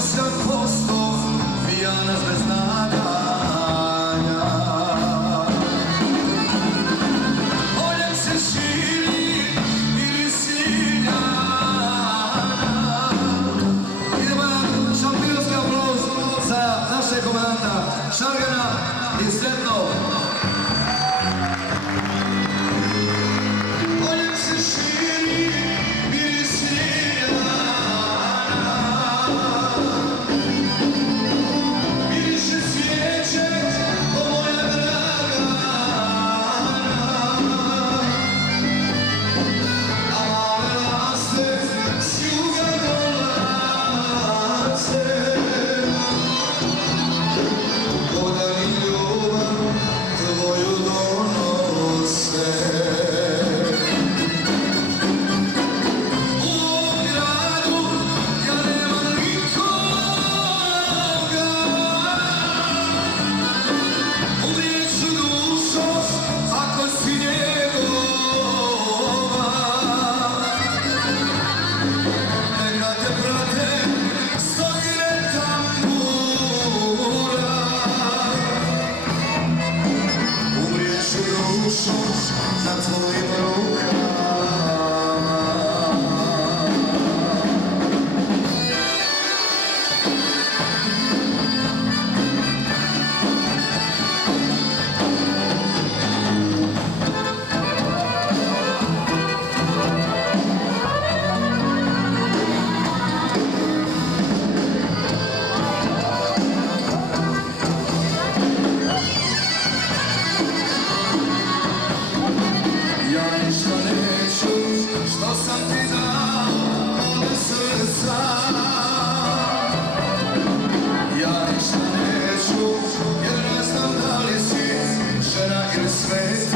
8% pijana bez nadanja. Poljem se širi miris ljiljana. Idemo na šampionski aplauz za našeg komandanta Šargana i Sretno. Poljem se širi miris ljiljana. Miriše svijeće ko moja dragana. A male laste s juga dolaze. Voda mi ljubav tvoju donose. U ovom gradu ja nemam nikoga. Umrijet ću dušo ako si njegova. Neka te prate stotine tambura. Umrijet ću dušo na tvojim rukama. Ja ništa neću što sam ti dao od srca. Ja ništa neću jer ne znam da li si žena ili svetica.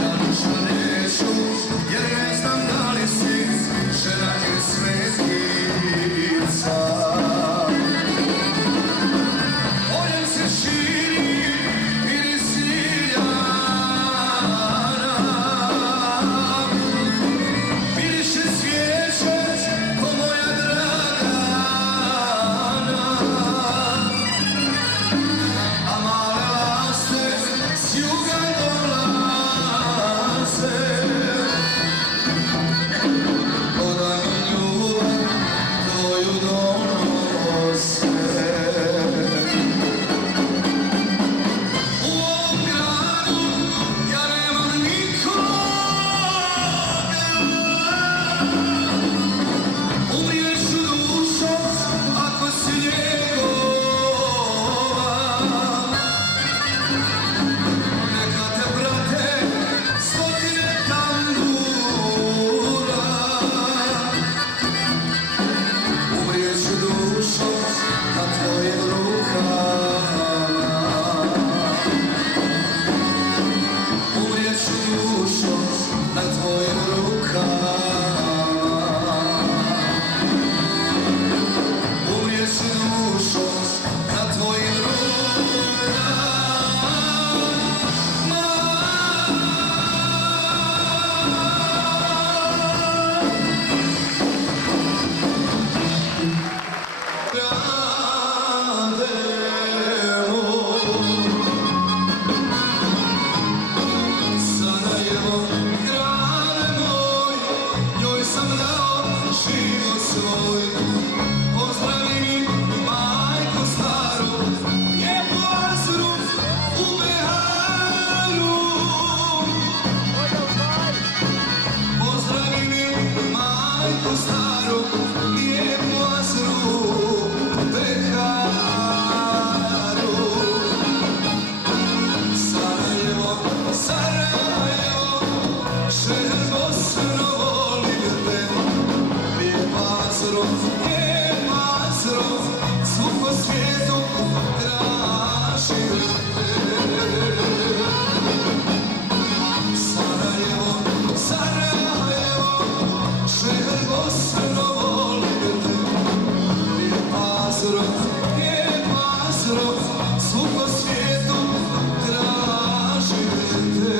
Ja ništa neću jer ne znam da li si žena ili svetica. Poljem se širi miris ljiljana. Miriše svijeće ko moja dragana. A male laste s juga dolaze. Voda mi ljubav tvoju donose. U ovom gradu ja nemam nikoga. Umrijet ću dušo ako si njegova. Neka te prate stotine tambura. Umrijet ću dušo na tvojim rukama. Umrijet ću dušo na tvojim rukama. Umrijet ću dušo na tvojim rukama. Sarajevo, grade moj, njoj sam dao život svoj. Pozdravi mi majko staru, lijepu Azru u Beharu. Pozdravi mi majko staru, lijepu Azru u Beharu. Sarajevo, Sarajevo, šehr Bosno volim te. Lijepa Azro, lijepa Azro, svud po svijetu tražim te. Sarajevo, Sarajevo, šehr Bosno volim te. Lijepa Azro, lijepa Azro, svud po svijetu tražim te.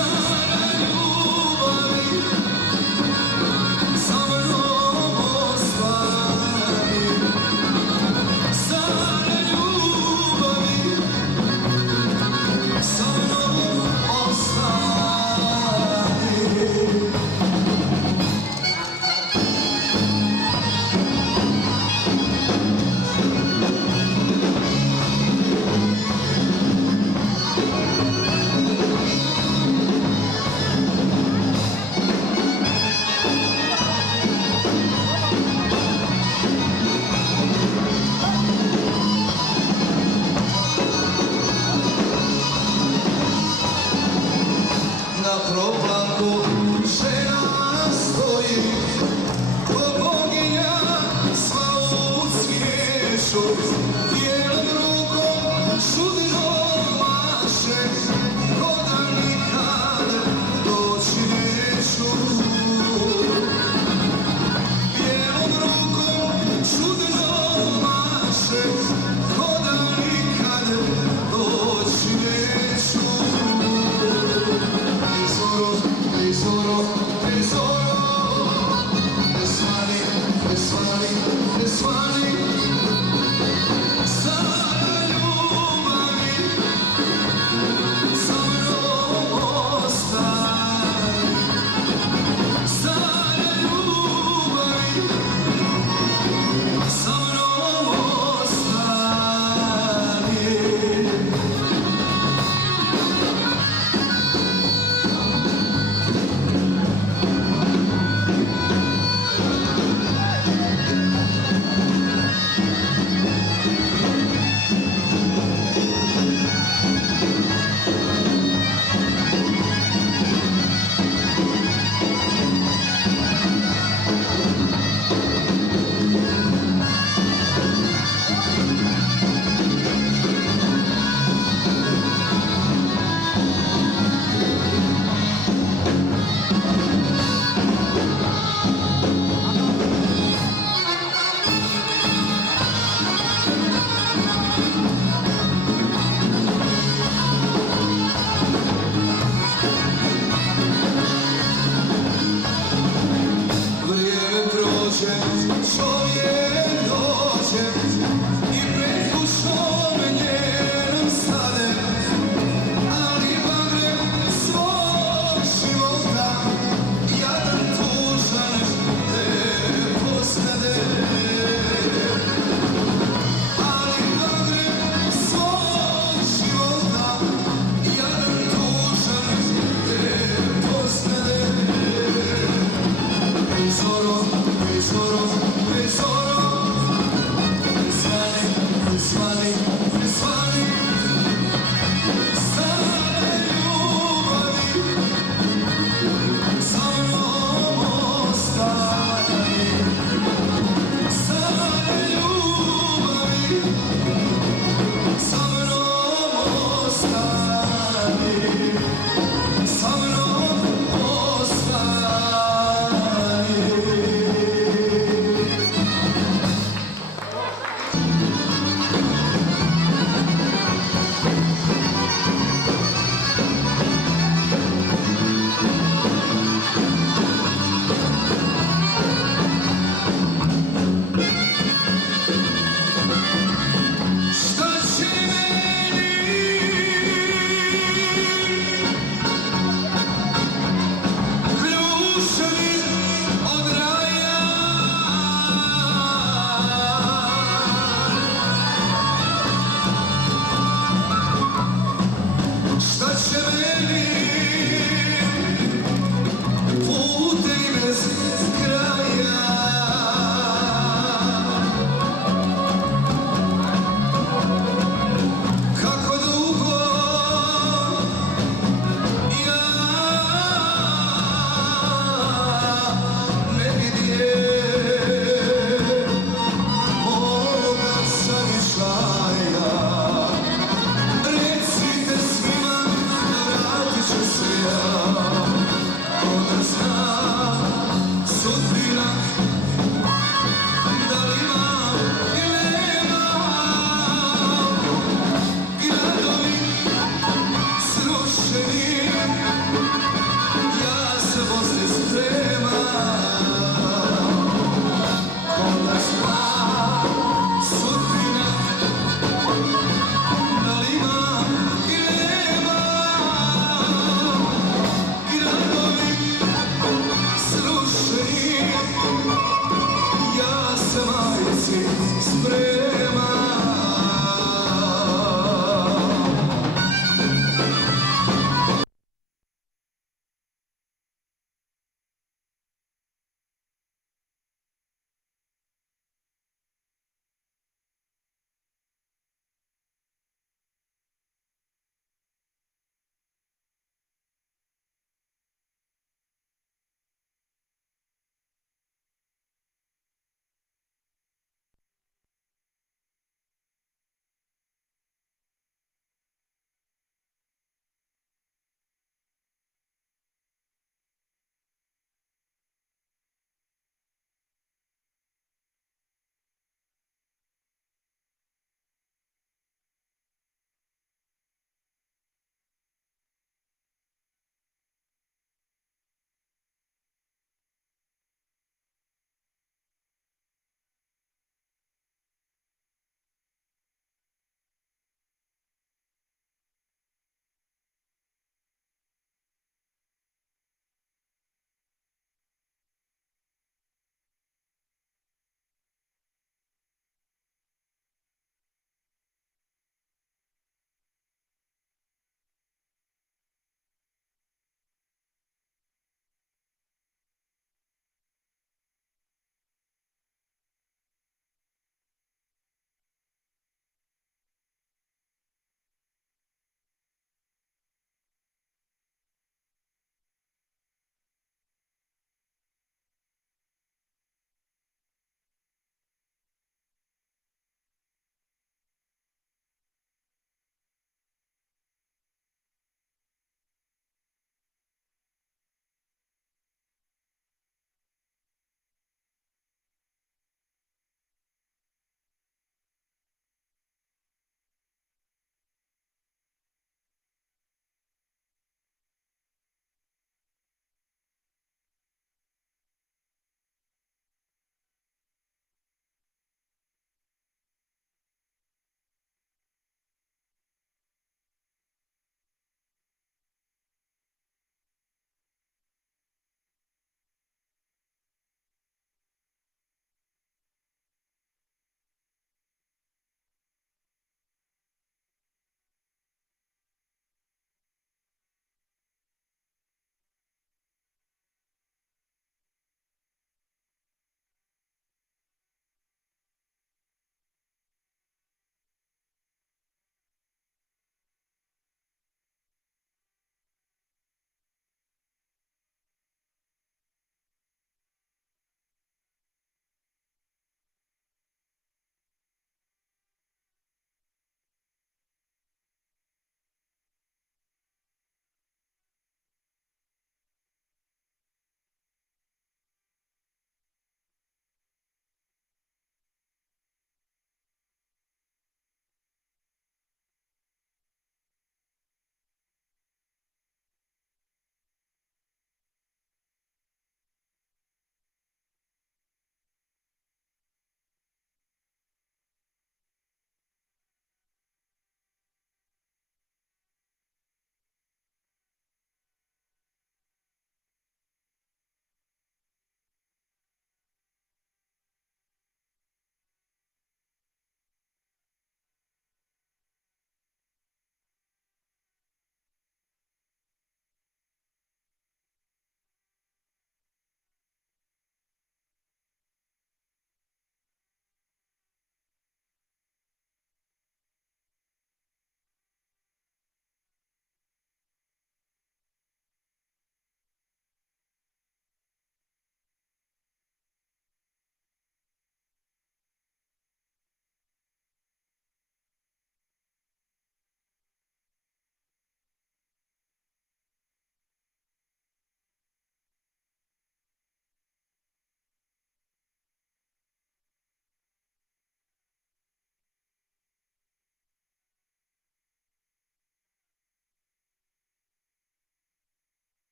Cara ljubavi sa mnom ostani. Cara ljubavi sa mnom ostani. Na proplanku žena stoji, ko boginja sva u cvijeću.